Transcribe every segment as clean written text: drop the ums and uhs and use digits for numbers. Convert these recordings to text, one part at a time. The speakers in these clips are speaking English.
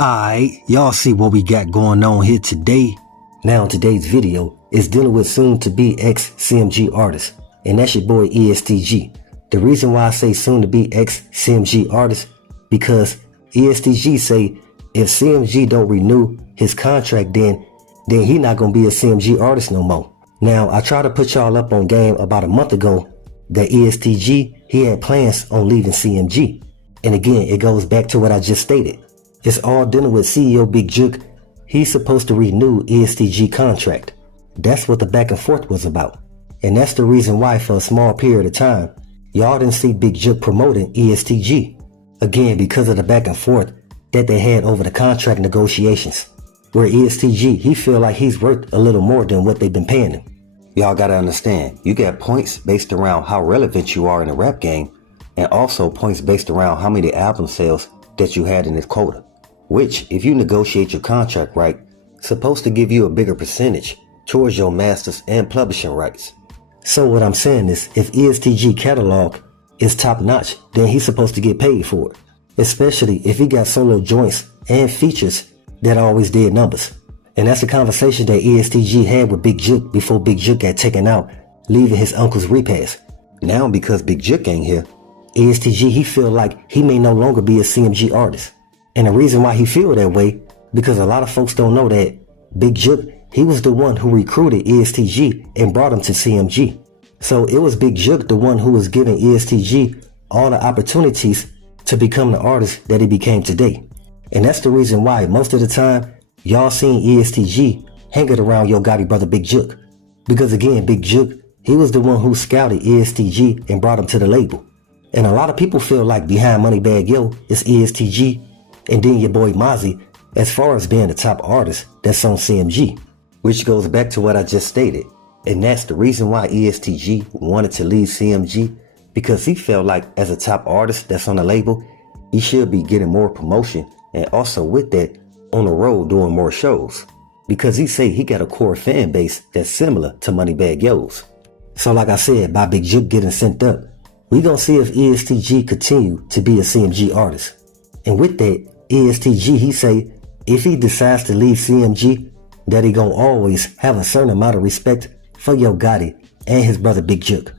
Alright, y'all see what we got going on here today. Now today's video is dealing with soon to be ex-CMG artist, and that's your boy EST Gee. The reason why I say soon to be ex-CMG artist, because EST Gee say if CMG don't renew his contract then he not gonna be a CMG artist no more. Now I tried to put y'all up on game about a month ago that EST Gee, he had plans on leaving CMG. And again, it goes back to what I just stated. It's all dealing with CEO Big Jook. He's supposed to renew EST Gee contract. That's what the back and forth was about. And that's the reason why for a small period of time, y'all didn't see Big Jook promoting EST Gee. Again, because of the back and forth that they had over the contract negotiations, where EST Gee, he feel like he's worth a little more than what they've been paying him. Y'all gotta understand, you got points based around how relevant you are in the rap game, and also points based around how many album sales that you had in this quota, which, if you negotiate your contract right, supposed to give you a bigger percentage towards your masters and publishing rights. So what I'm saying is, if EST Gee catalog is top notch, then he's supposed to get paid for it, especially if he got solo joints and features that always did numbers. And that's the conversation that EST Gee had with Big Jook before Big Jook got taken out, leaving his uncle's repass. Now because Big Jook ain't here, EST Gee, he feel like he may no longer be a CMG artist. And the reason why he feel that way, because a lot of folks don't know that Big Jook, he was the one who recruited EST Gee and brought him to CMG. So it was Big Jook the one who was giving EST Gee all the opportunities to become the artist that he became today. And that's the reason why most of the time, y'all seen EST Gee hanging around your Gotti brother Big Jook. Because again, Big Jook, he was the one who scouted EST Gee and brought him to the label. And a lot of people feel like behind Moneybagg Yo is EST Gee and then your boy Mozzie as far as being the top artist that's on CMG. Which goes back to what I just stated. And that's the reason why EST Gee wanted to leave CMG, because he felt like as a top artist that's on the label, he should be getting more promotion and also with that on the road doing more shows. Because he say he got a core fan base that's similar to Moneybagg Yo's. So like I said, by Big Jook getting sent up, we gonna see if EST Gee continue to be a CMG artist. And with that, EST Gee, he say if he decides to leave CMG, that he gonna always have a certain amount of respect for Yo Gotti and his brother Big Jook,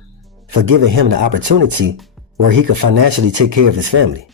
for giving him the opportunity where he could financially take care of his family.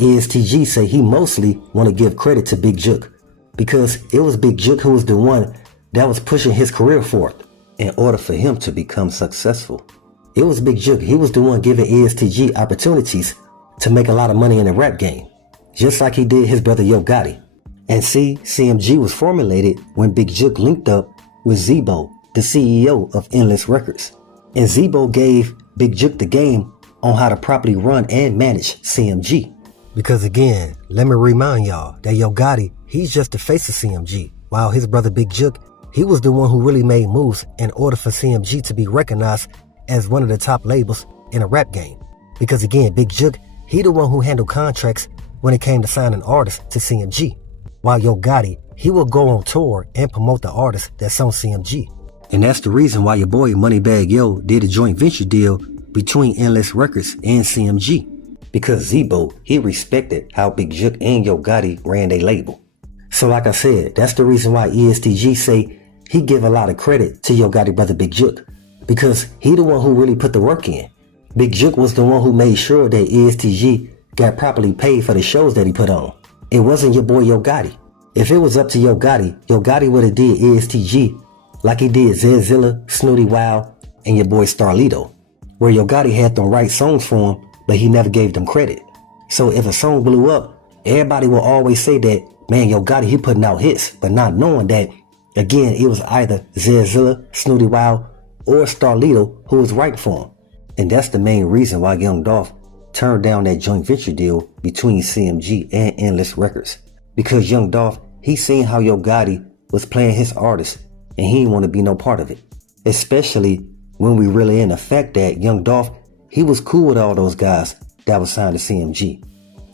EST Gee say he mostly want to give credit to Big Jook, because it was Big Jook who was the one that was pushing his career forward in order for him to become successful. It was Big Jook, he was the one giving EST Gee opportunities to make a lot of money in the rap game, just like he did his brother Yo Gotti. And see, CMG was formulated when Big Jook linked up with Zebo, the CEO of Endless Records. And Zebo gave Big Jook the game on how to properly run and manage CMG. Because again, let me remind y'all that Yo Gotti, he's just the face of CMG, while his brother Big Jook, he was the one who really made moves in order for CMG to be recognized as one of the top labels in a rap game. Because again, Big Jook, he the one who handled contracts when it came to signing artists to CMG. While Yo Gotti, he will go on tour and promote the artist that's on CMG. And that's the reason why your boy Moneybagg Yo did a joint venture deal between Endless Records and CMG. Because Zebo, he respected how Big Jook and Yo Gotti ran their label. So like I said, that's the reason why EST Gee say he give a lot of credit to Yo Gotti brother Big Jook, because he the one who really put the work in. Big Jook was the one who made sure that EST Gee got properly paid for the shows that he put on. It wasn't your boy Yo Gotti. If it was up to Yo Gotti would have did EST Gee like he did Zedzilla, Snooty Wow, and your boy Starlito, where Yo Gotti had them write songs for him, but he never gave them credit. So if a song blew up, everybody will always say that, man, Yo Gotti, he putting out hits, but not knowing that, again, it was either Zedzilla, Snooty Wow, or Starlito who was writing for him. And that's the main reason why Young Dolph turned down that joint venture deal between CMG and Endless Records. Because Young Dolph, he seen how Yo Gotti was playing his artist, and he didn't want to be no part of it. Especially when we really in the fact that Young Dolph, he was cool with all those guys that was signed to CMG.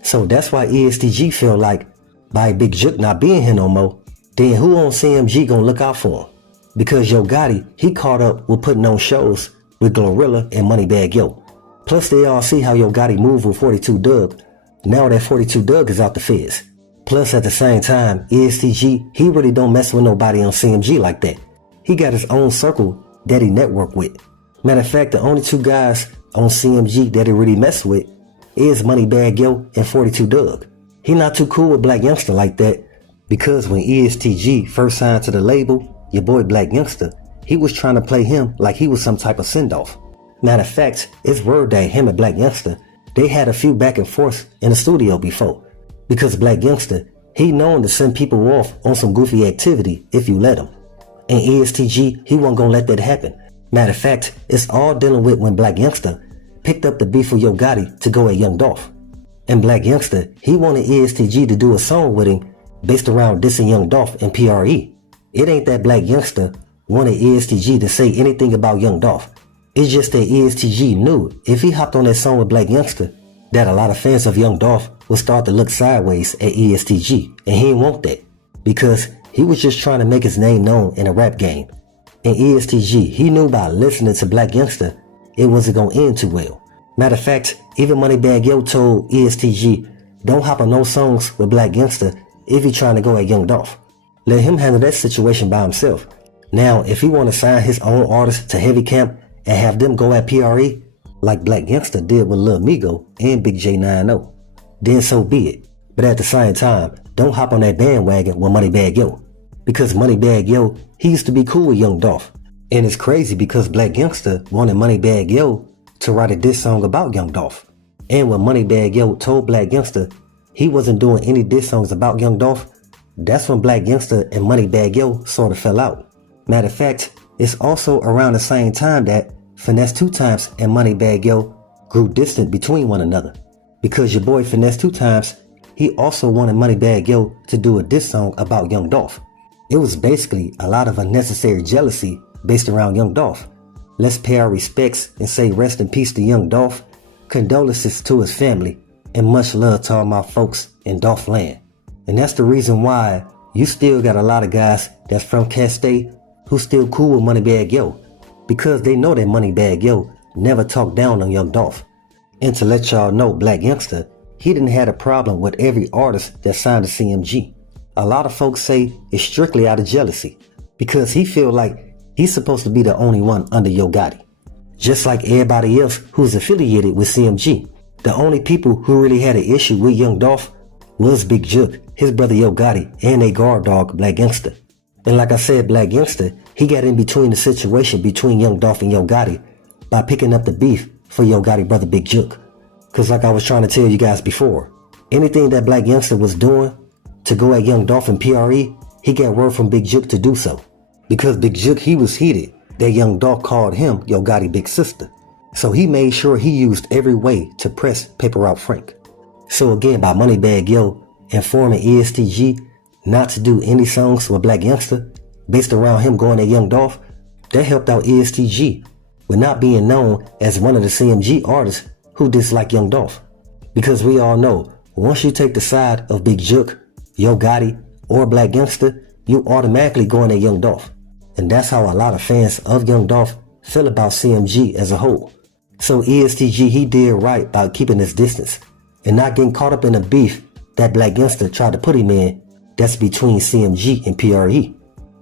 So that's why EST Gee feel like by Big Jook not being here no more, then who on CMG gonna look out for him? Because Yo Gotti, he caught up with putting on shows with Glorilla and Moneybagg Yo. Plus they all see how Yo Gotti moved with 42 Dugg, now that 42 Dugg is out the feds. Plus, at the same time, EST Gee, he really don't mess with nobody on CMG like that. He got his own circle that he network with. Matter of fact, the only two guys on CMG that he really mess with is Moneybagg Yo and 42 Dugg. He not too cool with Black Youngster like that, because when EST Gee first signed to the label, your boy Black Youngster, he was trying to play him like he was some type of send-off. Matter of fact, it's word that him and Black Youngster, they had a few back and forth in the studio before. Because Black Youngster, he known to send people off on some goofy activity if you let him. And EST Gee, he wasn't gonna let that happen. Matter of fact, it's all dealing with when Black Youngster picked up the beef with Yo Gotti to go at Young Dolph. And Black Youngster, he wanted EST Gee to do a song with him based around dissing Young Dolph and PRE. It ain't that Black Youngster wanted EST Gee to say anything about Young Dolph. It's just that EST Gee knew if he hopped on that song with Black Youngster, that a lot of fans of Young Dolph would start to look sideways at EST Gee, and he didn't want that, because he was just trying to make his name known in a rap game. And EST Gee, he knew by listening to Black Youngster, it wasn't gonna end too well. Matter of fact, even Moneybagg Yo told EST Gee, don't hop on no songs with Black Youngster if you're trying to go at Young Dolph. Let him handle that situation by himself. Now, if he want to sign his own artist to Heavy Camp and have them go at PRE, like Black Youngster did with Lil Migo and Big J90, then so be it. But at the same time, don't hop on that bandwagon with Moneybagg Yo, because Moneybagg Yo, he used to be cool with Young Dolph. And it's crazy because Black Youngster wanted Moneybagg Yo to write a diss song about Young Dolph. And when Moneybagg Yo told Black Youngster he wasn't doing any diss songs about Young Dolph, that's when Black Youngster and Moneybagg Yo sort of fell out. Matter of fact, it's also around the same time that Finesse 2 Times and Moneybagg Yo grew distant between one another. Because your boy Finesse 2 Times, he also wanted Moneybagg Yo to do a diss song about Young Dolph. It was basically a lot of unnecessary jealousy based around Young Dolph. Let's pay our respects and say rest in peace to Young Dolph, condolences to his family, and much love to all my folks in Dolph land. And that's the reason why you still got a lot of guys that's from Cat State who still cool with Moneybagg Yo, because they know that Moneybagg Yo never talked down on Young Dolph. And to let y'all know, Black Youngster, he didn't have a problem with every artist that signed to CMG. A lot of folks say it's strictly out of jealousy, because he feel like he's supposed to be the only one under Yo Gotti. Just like everybody else who's affiliated with CMG. The only people who really had an issue with Young Dolph was Big Jook, his brother Yo Gotti, and a guard dog, Black Youngster. And like I said, Black Youngster, he got in between the situation between Young Dolph and Yo Gotti by picking up the beef for Yo Gotti brother Big Jook. Cause like I was trying to tell you guys before, anything that Black Youngster was doing to go at Young Dolph and PRE, he got word from Big Jook to do so. Because Big Jook, he was heated that Young Dolph called him Yo Gotti big sister. So he made sure he used every way to press Paper Route Frank. So again, by Moneybagg Yo informing EST Gee not to do any songs with Black Youngster based around him going at Young Dolph, that helped out EST Gee with not being known as one of the CMG artists who dislike Young Dolph. Because we all know, once you take the side of Big Jook, Yo Gotti, or Black Youngster, you automatically going at Young Dolph. And that's how a lot of fans of Young Dolph feel about CMG as a whole. So EST Gee, he did right by keeping his distance and not getting caught up in the beef that Black Youngster tried to put him in, that's between CMG and PRE.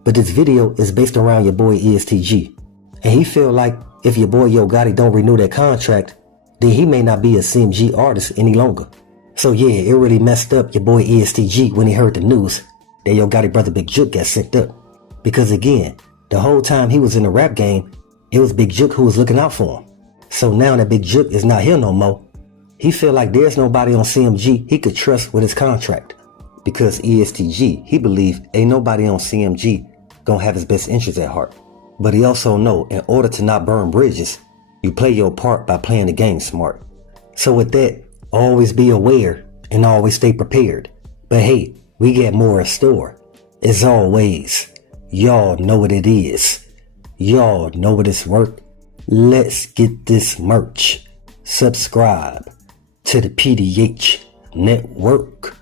But this video is based around your boy EST Gee, and he feel like if your boy Yo Gotti don't renew that contract, then he may not be a CMG artist any longer. So yeah, it really messed up your boy EST Gee when he heard the news that Yo Gotti brother Big Jook got sicked up. Because again, the whole time he was in the rap game, it was Big Jook who was looking out for him. So now that Big Jook is not here no more, he feel like there's nobody on CMG he could trust with his contract. Because EST Gee, he believe ain't nobody on CMG gonna have his best interests at heart. But he also know in order to not burn bridges, you play your part by playing the game smart. So with that, always be aware and always stay prepared. But hey, we got more in store. As always, y'all know what it is. Y'all know what it's worth. Let's get this merch. Subscribe to the PDH Network.